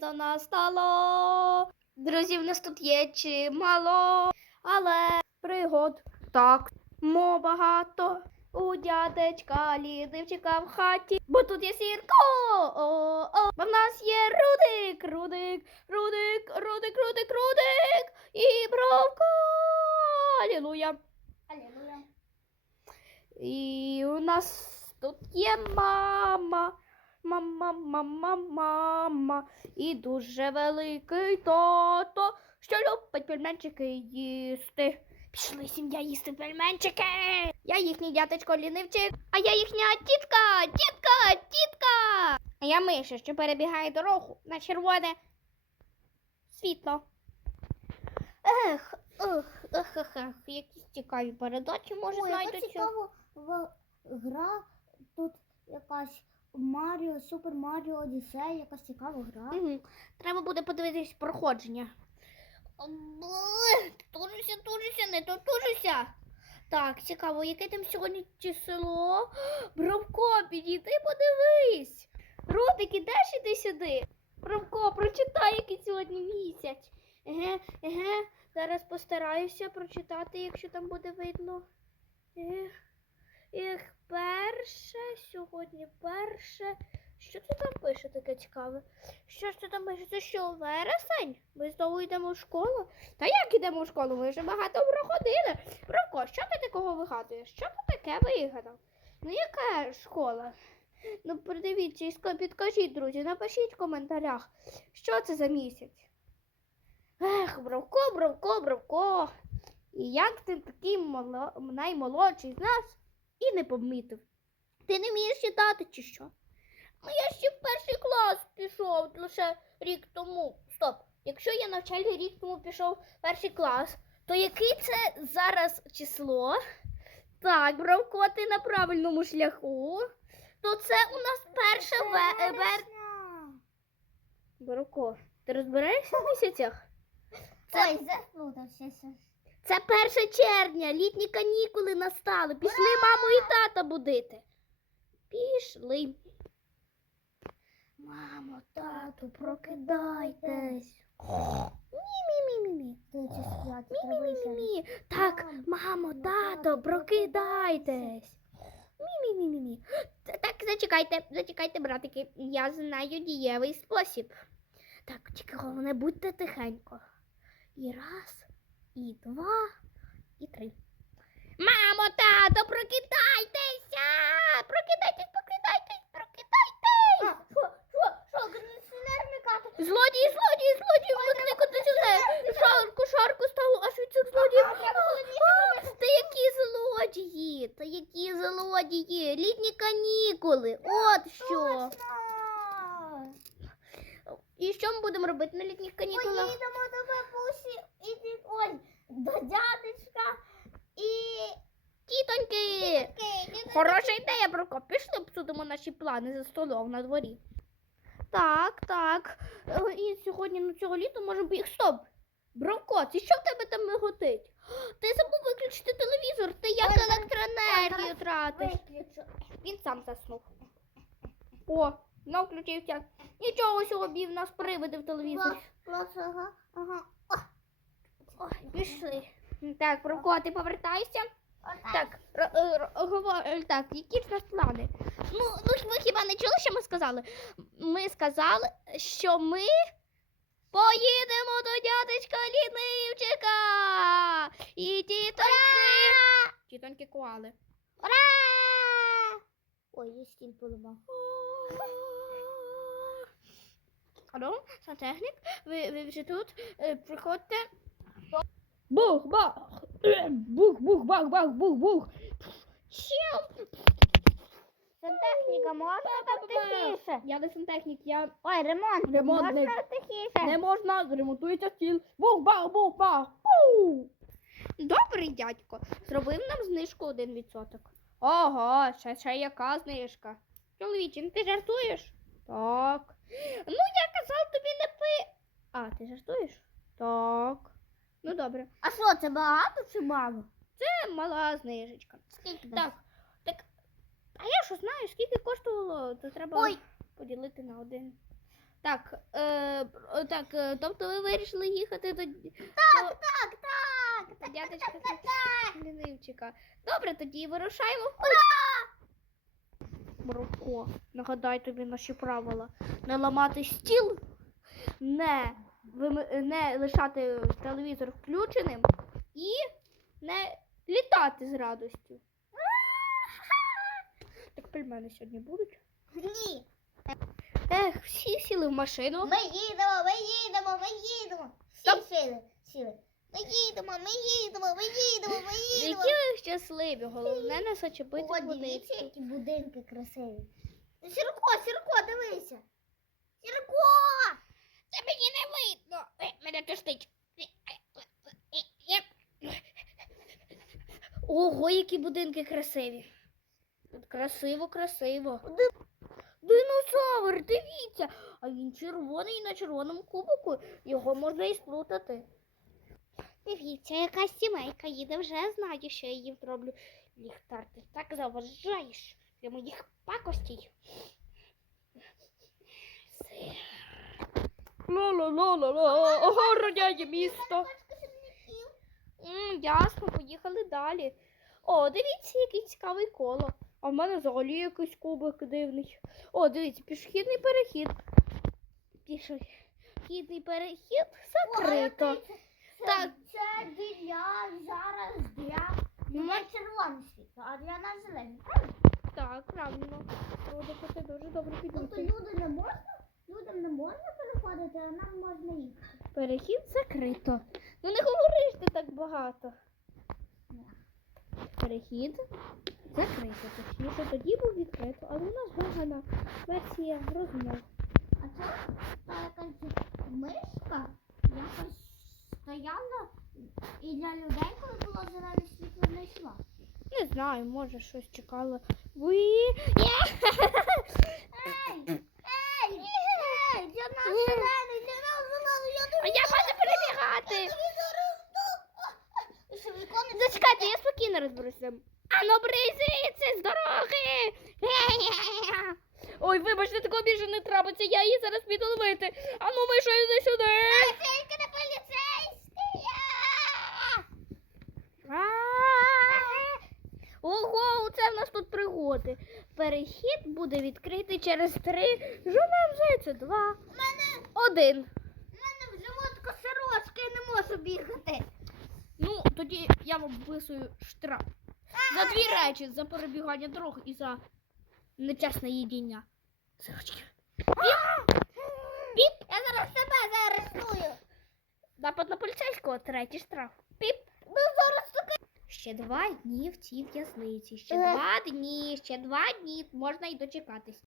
літо настало. Друзів нас тут є чимало, але пригод так мо багато. У дядечка лідивчика в хаті, бо тут є сірко. О-о. Бо в нас є рудик, рудик, рудик, рудик, рудик, рудик і бровко. Алілуя. Алілуя. І у нас тут є мама. Мама, мама, мама. І дуже великий тато, що любить пельменчики їсти. Пішли сім'я їсти пельменчики. Я їхній дятечко лінивчик, а я їхня тітка, тітка, тітка. А я миша, що перебігає дорогу на червоне світло. Ех, ех, ех, ех, ех, якісь цікаві передачі, може, Ой, яка знайдуться. цікава в- гра. Тут якась Маріо, Супер Маріо Одіссея, якась цікава гра. Угу. Треба буде подивитись проходження. Тужуся, тужуся, не дотужуся. Так, цікаво, яке там сьогодні число? Бровко, підійди, подивись. Рудик, ідеш іди сюди. Бровко, прочитай, який сьогодні місяць. Еге, еге, зараз постараюся прочитати, якщо там буде видно. Ех, ех, перше, сьогодні перше. Що ти там пише таке цікаве? Що ж ти там пише? Це що, вересень? Ми знову йдемо в школу? Та як ідемо в школу? Ми вже багато проходили. Бровко, що ти такого вигадуєш? Що ти таке вигадав? Ну яка школа? Ну придивіться підкажіть, друзі, напишіть в коментарях, що це за місяць. Ех, Бровко, Бровко, Бровко. І як ти такий мало... наймолодший з нас і не помітив? Ти не вмієш читати чи що? Ну я ще в перший клас пішов лише рік тому. Стоп. Якщо я навчальний рік тому пішов в перший клас, то який це зараз число? Так, Бравко, ти на правильному шляху. То це у нас перше ве... е, вер... Бравко, ти розбираєшся в місяцях? Це, Ой, заплутався. Це 1 червня, літні канікули настали. Пішли маму і тата будити. Пішли. Мамо, тату, прокидайтесь. Ще. Мі-мі-мі-мі. Так, мамо, тато, прокидайтесь. Мі-мі-мі-мі-мі. Так, зачекайте, зачекайте, братики. Я знаю дієвий спосіб. Так, тільки головне, будьте тихенько. І раз, і два, і три. Мамо, тато, прокидайтеся! Прокидайтесь, прокидайтесь, А, прокидайтесь! що, що, що, кондиціонер вмикати? Злодії, злодії, злодії, кондиціонер. Жарко, жарко стало, аж від цих злодіїв. А, А? Та які злодії? Та які злодії? Літні канікули. От що. І що ми будемо робити на літніх канікулах? Поїдемо до бабусі і ой, до дядечка і Тітоньки! Хороша ідея, Броко. Пішли обсудимо наші плани за столом на дворі. Так, так. Е, І сьогодні на цього літа може б їх. Стоп! Бронко, це що в тебе там миготить? Ти забув виключити телевізор, ти як електроенергію тратиш. Він сам заснув. О, знов включився. Нічого собі в нас привиди в ага, ага. Ой, пішли. Так, Бронко, ти повертайся. Так, р- р- говор- е, так, які ж у нас плани? Ну, ну ж ви хіба не чули, що ми сказали? Ми сказали, що ми поїдемо до дядечка Лінивчика. І тітоньки. Тітоньки коали. Ура! Ой, я стіль поламав. Алло, сантехнік, ви, ви вже тут? Е, Приходьте. Бух, бах. Бух, бух, бах, бах, бух, бух. Чел. Сантехніка, можна так тихіше? Я не сантехнік, я Ой, ремонт, Ремонтник. можна тихіше? не можна, зремонтується стіл. Бух, бах, бух, бах. Пу. Добрий дядько, зробив нам знижку 1%. Ого, ще, ще яка знижка? Чоловіче, ну ти жартуєш? Так. Ну, я казав тобі не пи. А, ти жартуєш? Так. Ну добре. А що, це багато чи мало? Це мала знижечка. Скільки? Так, так. А я що знаю, скільки коштувало, то треба Ой. поділити на один. Так, е, так, е, тобто ви вирішили їхати до, Так, до, так, так. так, дядечка так, так, так. Лінивчика. Добре, тоді вирушаємо в путь. Мурко, нагадай тобі наші правила. Не ламати стіл, не, не лишати телевізор включеним і не літати з радостю. Так пельмени сьогодні будуть. Ні. Ех, всі сіли в машину. Ми їдемо, ми їдемо, ми їдемо. Стоп. Всі сіли, сіли. Ми їдемо, ми їдемо, ми їдемо, ми їдемо. Які ви щасливі, головне не зачепити О, дивіться, водичку. які будинки красиві. Сірко, Сірко, дивися. Сірко! Це мені не видно. Е, Мене тошнить. Ого, які будинки красиві. Тут красиво, красиво. Динозавр, дивіться. А він червоний на червоному кубику. Його можна і сплутати. Дивіться, якась сімейка їде, вже знаю, що я їм зроблю. Ліхтар, ти так заважаєш для моїх пакостей. Все. Ла-ла-ла-ла-ла, охороняє місто. М, ясно, поїхали далі. О, дивіться, який цікавий коло. А в мене взагалі якийсь кубик дивний. О, дивіться, пішохідний перехід. Пішохідний перехід закрито. Це, Так. це для зараз для, Ну, для червоне світло, а для нас зелене. Так, правильно. Родику, ти дуже добре Тобто підійти. люди не можна, людям не можна переходити, а нам можна їхати. Перехід закрито. Ну не говориш ти так багато. Перехід закрито. Точніше, тоді був відкрито, але у нас вигана версія розмов. А це якась мишка якось стояла і для людей, коли було зелене світло, не йшла. Не знаю, може щось чекало. Ви. Ей! Ей! Ей! Для нас зелений, для нас зелений, я А я хочу перебігати. тобі зараз дам. Що, віконечко Зачекайте, я спокійно розберуся. Ану, бризиться з дороги. Ой, вибачте, такого більше не трапиться, я її зараз піду ловити. Ану, Миша, йди сюди. Тільки не поліцейський! А! Ого, це в нас тут пригоди. Перехід буде відкритий через три. Що вже це? Два. Один. у мене в животку сорочка, я не можу бігати. Ну, тоді я вам виписую штраф. За дві речі, за перебігання дорог і за нечесне їдіння. Сирочки. Піп. Я зараз себе заарештую. Напад на поліцейського, третій штраф. Піп. Ну зараз таке. Ще два дні в цій в'язниці. Ще Е. два дні, ще два дні. Можна й дочекатись.